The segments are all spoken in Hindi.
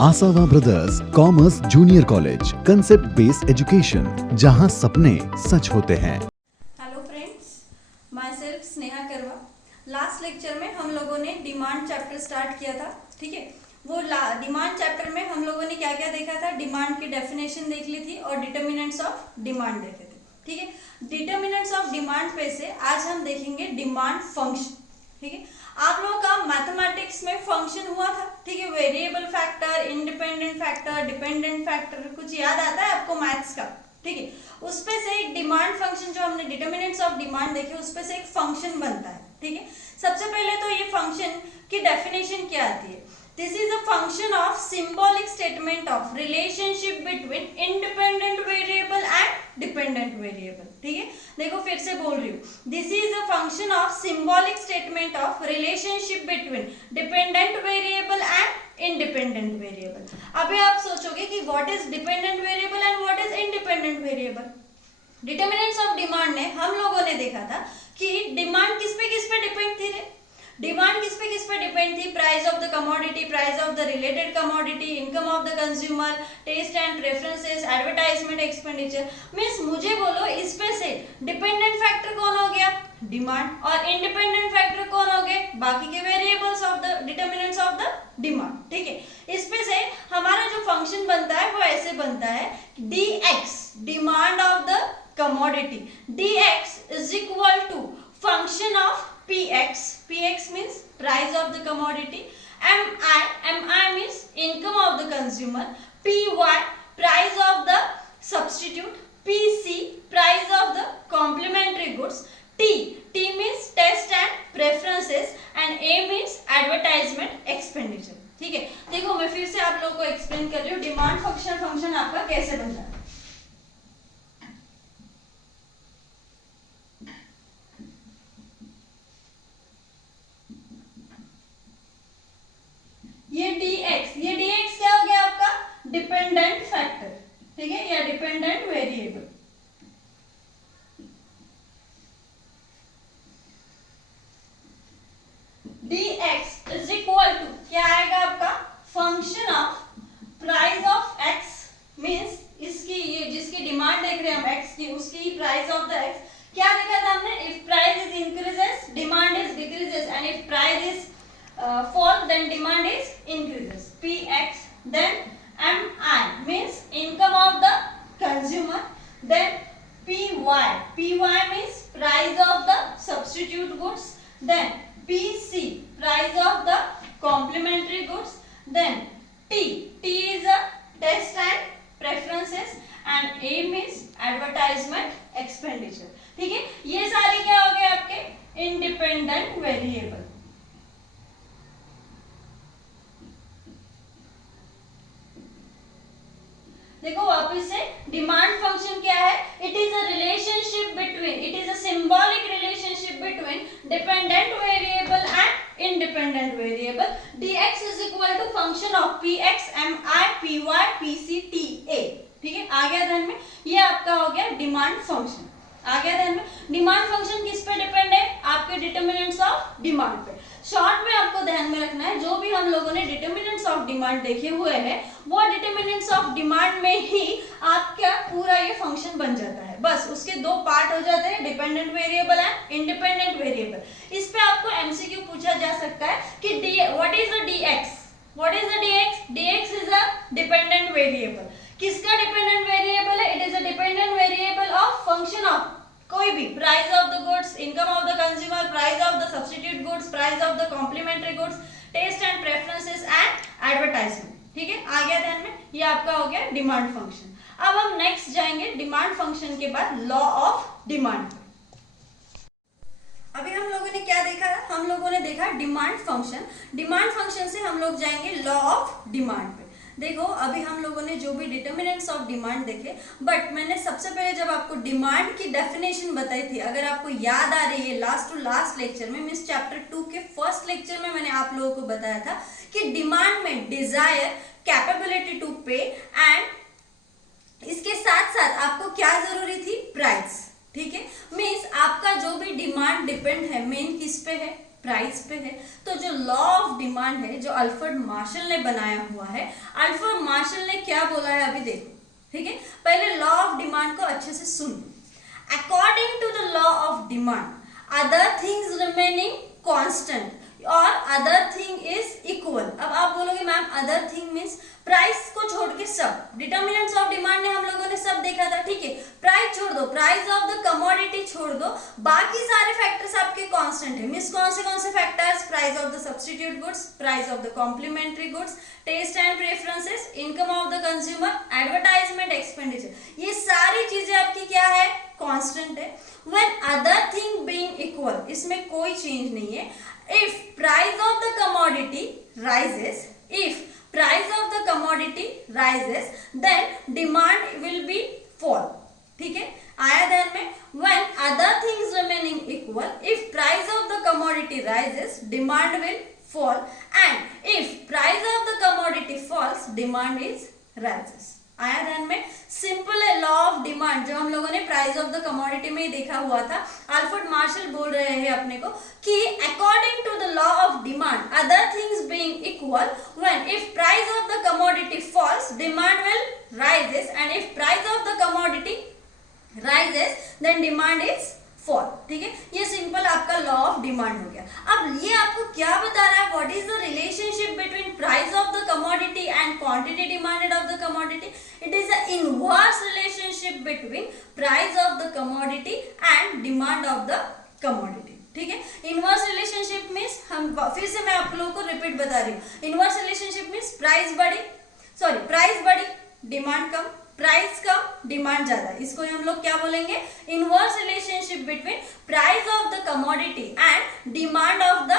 आसावा brothers commerce junior college, concept based education, जहां सपने सच होते हैं। Hello friends, myself Sneha Karwa. Last lecture में हम लोगों ने डिमांड चैप्टर स्टार्ट किया था, ठीक है। वो डिमांड चैप्टर में हम लोगों ने क्या क्या देखा था, डिमांड की डेफिनेशन देख ली थी और डिटर्मिनेंट्स ऑफ डिमांड देखे थे, ठीक है। डिटर्मिनेंट्स ऑफ डिमांड पे से आज हम देखेंगे डिमांड फंक्शन, ठीक है। आप लोगों का मैथमेटिक्स में फंक्शन हुआ था, ठीक है। Variable factor, independent factor, dependent factor, कुछ याद आता है आपको मैथ्स का, ठीक है। उसपे से एक डिमांड फंक्शन, जो हमने डिटर्मिनेंट्स ऑफ डिमांड देखे, उसपे से एक फंक्शन बनता है, ठीक है। सबसे पहले तो ये फंक्शन की डेफिनेशन क्या आती है, this is a function of symbolic statement of relationship between independent variable and dependent variable, ठीक है। देखो फिर से बोल रही हूँ, this is a function of symbolic statement of relationship between dependent variable and independent variable. अभी आप सोचोगे कि what is dependent variable and what is independent variable. Determinants of demand ने हम लोगों ने देखा था कि डिमांड किस पे डिपेंड थी रे, डिमांड किस पे डिपेंड थी, price of the commodity, price of the related commodity, income of the consumer, taste and preferences, advertisement expenditure. Means मुझे बोलो इस पे से डिपेंडेंट फैक्टर कौन हो गया, डिमांड, और इंडिपेंडेंट फैक्टर कौन हो गए, बाकी के variables of the determinants of the demand, ठीक है। इस पे से हमारा जो फंक्शन बनता है वो ऐसे बनता है, dx demand of the commodity, dx is equal to function of px, px means price of the commodity, mi means income of the consumer, py price of the substitute, pc price of the complementary goods, t means test and preferences, and a means advertisement expenditure, ठीक है। देखो मैं फिर से आप लोगों को एक्सप्लेन कर रही हूँ डिमांड फंक्शन आपका कैसे बनता है। ये dx क्या हो गया आपका, डिपेंडेंट फैक्टर, ठीक है, या dependent variable. dx is equal to क्या आएगा आपका, function of price of x, means इसकी ये जिसकी डिमांड देख रहे हैं हम x की, उसकी प्राइस ऑफ द x। क्या देखा था हमने, if price is increases demand is decreases, and if price is fall then demand is increases, px then mi means income of the consumer, then py means price of the substitute goods, then pc price of the complementary goods, then t is a test and preferences, and a means advertisement expenditure, ठीक है। ये सारे क्या हो गए आपके इंडिपेंडेंट वेरिएबल। देखो वापस से डिमांड फंक्शन क्या है, it is a relationship between, it is a symbolic relationship between dependent variable and independent variable. dx is equal to function of px mi py pc ta, ठीक है। आ गया ध्यान में, ये आपका हो गया डिमांड फंक्शन। आ गया ध्यान में, डिमांड फंक्शन किस पे डिपेंड है, आपके डिटर्मिनेंट्स ऑफ डिमांड पे। शॉर्ट में आपको ध्यान में रखना है, जो भी हम लोगों ने डिटर्मिनेंट्स ऑफ डिमांड देखे हुए हैं, वो डिटर्मिनेंट्स ऑफ डिमांड में ही आपका पूरा ये फंक्शन बन जाता है। बस उसके दो पार्ट हो जाते हैं, dependent variable and independent variable. इस पे आपको एमसीक्यू पूछा जा सकता है कि what is the dx, what is the dx, dx is a dependent variable. किसका डिपेंडेंट वेरिएबल है, it is a dependent variable of function of कोई भी, price of the goods, income of the consumer, price of the substitute goods, price of the complementary goods, taste and preferences and advertisement, ठीक है। आ गया ध्यान में, ये आपका हो गया डिमांड फंक्शन। अब हम नेक्स्ट जाएंगे डिमांड फंक्शन के बाद लॉ ऑफ डिमांड। अभी हम लोगों ने क्या देखा है, हम लोगों ने देखा डिमांड फंक्शन। डिमांड फंक्शन से हम लोग जाएंगे लॉ ऑफ डिमांड पे। देखो अभी हम लोगों ने जो भी डिटर्मिनेंट्स ऑफ डिमांड देखे, बट मैंने सबसे पहले जब आपको डिमांड की डेफिनेशन बताई थी, अगर आपको याद आ रही है लास्ट टू लास्ट लेक्चर में, मींस चैप्टर 2 के फर्स्ट लेक्चर में मैंने आप लोगों को बताया था कि डिमांड में डिजायर, कैपेबिलिटी टू पे एंड इसके साथ साथ आपको क्या जरूरी थी, प्राइस, ठीक है। मींस आपका जो भी डिमांड डिपेंड है मेन किस पे है, प्राइस पे है। तो जो लॉ ऑफ डिमांड है जो अल्फ्रेड मार्शल ने बनाया हुआ है, अल्फ्रेड मार्शल ने क्या बोला है अभी देखो, ठीक है। पहले लॉ ऑफ डिमांड को अच्छे से सुन। According to the law of demand, other things remaining constant और अदर थिंग इज इक्वल। अब आप बोलोगे ma'am other thing means price को छोड़ के सब। डिटर्मिनेंट्स ऑफ डिमांड ने हम लोगों ने सब देखा था, ठीक है। प्राइस छोड़ दो, प्राइस ऑफ द कमोडिटी छोड़ दो, बाकी सारे फैक्टर्स आपके कांस्टेंट है। मींस कौन से factors? Price of the substitute goods, price of the complementary goods, taste and preferences, income of the consumer, advertisement expenditure, ये सारी चीजें आपकी क्या है? कांस्टेंट है। When other thing being equal, इसमें कोई चेंज नहीं है। If price of the commodity rises, if price of the commodity rises then demand will be fall, ठीक है। आया ध्यान में? when other things remaining equal, if price of the commodity rises demand will fall and if price of the commodity falls demand is rises। आया ध्यान में? सिंपल है लॉ ऑफ डिमांड, जो हम लोगों ने प्राइस ऑफ द कमोडिटी में ही देखा हुआ था। अल्फ्रेड मार्शल बोल रहे हैं अपने को कि according to the law of demand, other things being equal, when if price of the commodity falls demand will rises and if price of the commodity rises then demand is fall, ठीक है। ये सिंपल आपका लॉ ऑफ डिमांड हो गया। अब ये आपको क्या बता रहा है? What is the relationship between price of the commodity and quantity demanded of the commodity? It is the inverse relationship between price of the commodity and demand of the commodity, ठीक है। इनवर्स रिलेशनशिप मींस, हम फिर से मैं आप लोगों को रिपीट बता रही हूँ। इनवर्स रिलेशनशिप मींस प्राइस बढ़ी डिमांड कम, प्राइस कम डिमांड ज्यादा, इसको हम लोग क्या बोलेंगे? Inverse relationship between price of the commodity and demand of the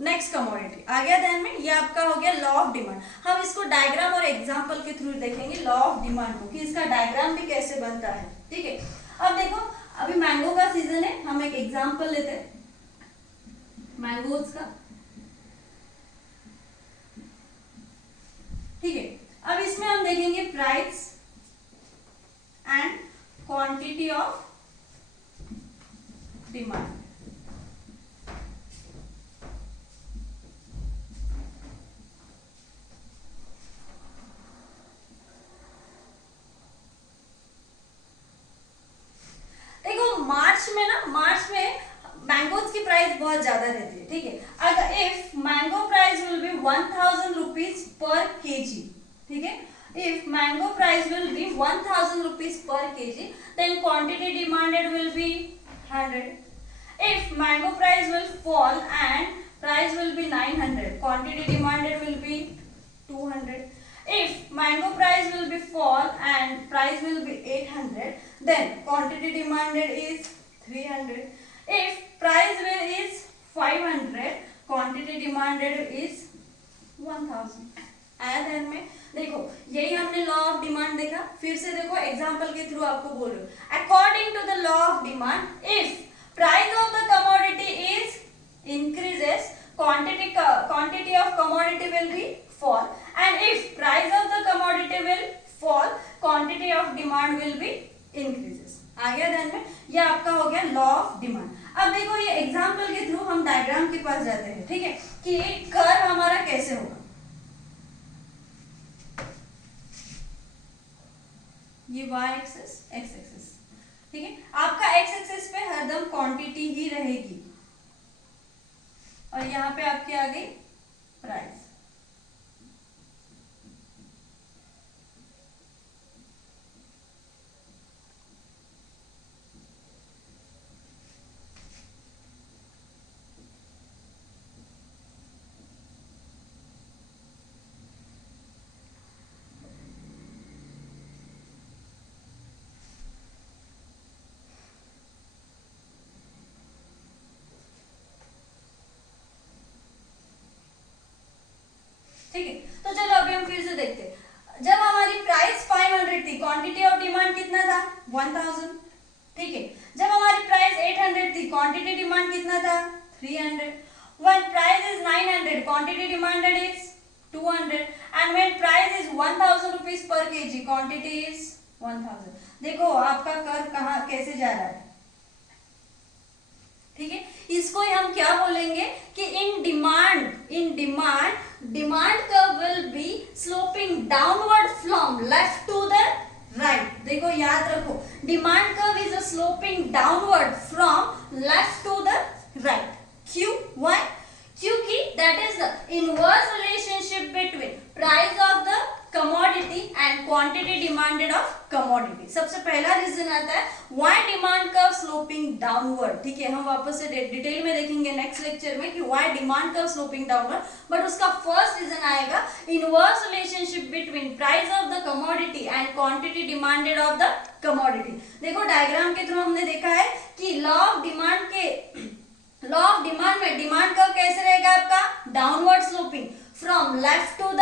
next commodity. आ गया ध्यान में? ये आपका हो गया लॉ ऑफ डिमांड। हम इसको डायग्राम और एग्जांपल के थ्रू देखेंगे लॉ ऑफ डिमांड को, कि इसका डायग्राम भी कैसे बनता है, ठीक है। अब देखो, अभी मैंगो का सीजन है, हम एक एग्जांपल लेते हैं मैंगोज का, ठीक है। अब इसमें हम देखेंगे price and quantity of demand. देखो मार्च में मैंगोज की प्राइस बहुत ज्यादा रहती है, ठीक है। अगर if mango price will be 1000 rupees per KG, ठीक है। If mango price will be 1000 rupees per kg, then quantity demanded will be 100. If mango price will fall and price will be 900, quantity demanded will be 200. If mango price will be fall and price will be 800, then quantity demanded is 300. If price will is 500, quantity demanded is 1000. आया ध्यान में? देखो, यही हमने लॉ ऑफ डिमांड देखा। फिर से देखो एग्जांपल के थ्रू आपको बोल रही हूँ। According to the law of demand, if price of the commodity is increases, quantity of commodity will be fall, and if price of the commodity will fall, quantity of demand will be increases। आ गया ध्यान में? ये आपका हो गया लॉ ऑफ डिमांड। अब देखो, ये एग्जांपल के थ्रू हम डायग्राम के पास जाते हैं, ठीक है, कि एक कर्व हमारा कैसे होगा। ये y एक्सिस, x एक्सिस, ठीक है। आपका x एक्सिस पे हरदम क्वांटिटी ही रहेगी और यहाँ पे आपकी आ गई प्राइस। ठीक है, तो चलो अभी हम फिर से देखते हैं। जब हमारी प्राइस 500 थी, क्वांटिटी ऑफ डिमांड कितना था? 1000, ठीक है। जब हमारी प्राइस 800 थी, क्वांटिटी डिमांड कितना था? 300। When price is 900, quantity demanded is 200, and when price is 1000 rupees per kg, quantity is 1000। देखो आपका कर्व कहाँ कैसे जा रहा है, ठीक है, इसको ही हम क्या बोलेंगे कि in demand curve will be sloping downward from left to the right. देखो याद रखो, demand curve is a sloping downward from left to the right. क्यों? व्हाई? क्योंकि that is the inverse relationship between price of the commodity and quantity demanded of commodity. सबसे पहला रीजन आता है why demand curve sloping downward. ठीक है, हम वापस से डिटेल में देखेंगे नेक्स्ट लेक्चर में कि why demand curve sloping downward, but उसका फर्स्ट रीजन आएगा inverse relationship between price of the commodity and quantity demanded of the commodity. देखो डायग्राम के थ्रू हमने देखा है कि लॉ ऑफ डिमांड में डिमांड कर्व कैसे रहेगा आपका? Downward sloping from left to the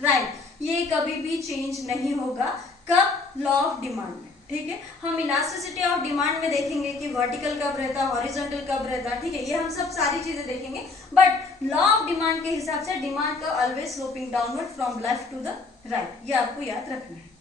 right. ये कभी भी चेंज नहीं होगा। कब? लॉ ऑफ डिमांड में। ठीक है, हम इलास्टिसिटी ऑफ डिमांड में देखेंगे कि वर्टिकल कब रहता है, हॉरिजॉन्टल कब रहता है। ठीक है, ये हम सब सारी चीजें देखेंगे, बट लॉ ऑफ डिमांड के हिसाब से demand curve always sloping downward from left to the right. ये आपको याद रखना है।